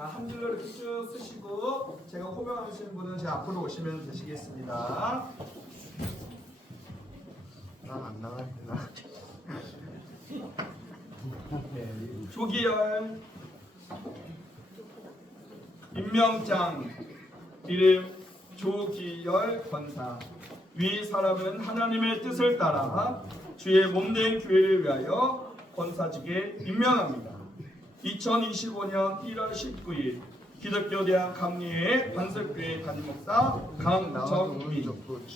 자, 한 줄로 이렇게 쭉 쓰시고 제가 호명하시는 분은 제 앞으로 오시면 되시겠습니다. 난 안 나가니까. 네, 조기열 임명장 이름 조기열 권사 위 사람은 하나님의 뜻을 따라 주의 몸된 교회를 위하여 권사직에 임명합니다. 2025년 1월 19일 기독교 대학 감리회 반석교회 담임 목사 나와도 운이 강정민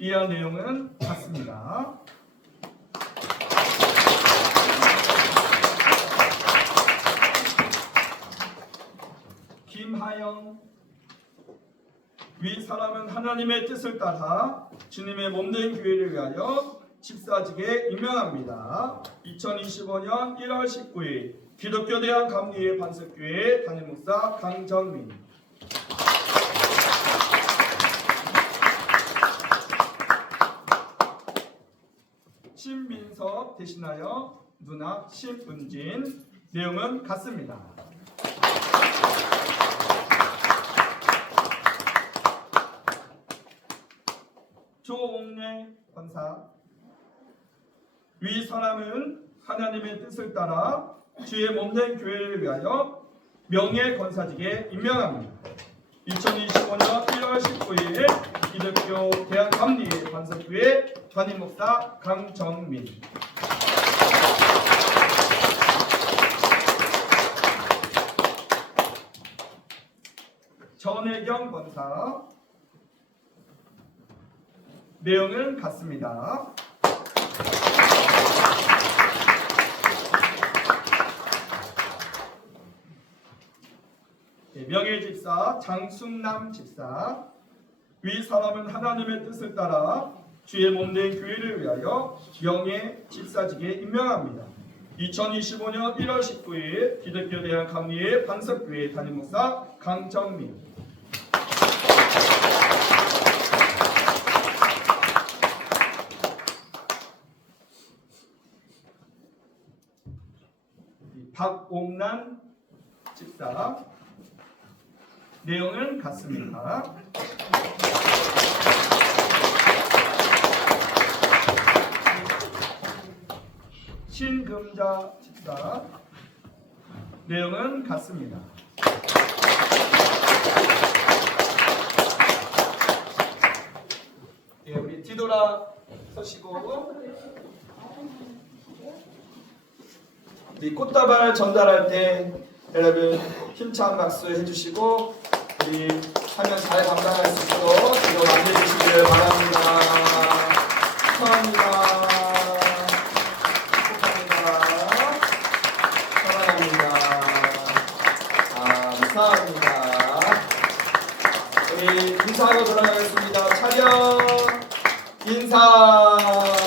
이하 내용은 같습니다. 김하영 위 사람은 하나님의 뜻을 따라 주님의 몸된 교회를 위하여 집사직에 임명합니다. 2025년 1월 19일 기독교 대학 감리회 반석교회 담임 목사 강정민 신민석 대신하여 누나 신은진 내용은 같습니다. 조옥래 권사 위 사람은 하나님의 뜻을 따라 주의 몸된 교회를 위하여 명예 권사직에 임명합니다. 2025년 1월 19일 기독교 대학 감리회 반석교회 담임 목사 강정민 전혜경 권사 내용은 같습니다. 명예 집사 장순남 집사. 위 사람은 하나님의 뜻을 따라 주의 몸된 교회를 위하여 명예 집사직에 임명합니다. 2025년 1월 19일 기독교 대학 감리회 반석교회 담임 목사 강정민. 박옥란 집사 내용은 같습니다. 신금자 집사 내용은 같습니다. 예, 우리 뒤돌아 서시고 우리 꽃다발 전달할 때 여러분 힘찬 박수 해주시고 우리 화면 잘 감당할 수 있도록 기도 많이 해주시길 바랍니다. 축하합니다. 축하합니다. 사랑합니다. 감사합니다. 우리 인사하고 돌아가겠습니다. 차렷 인사.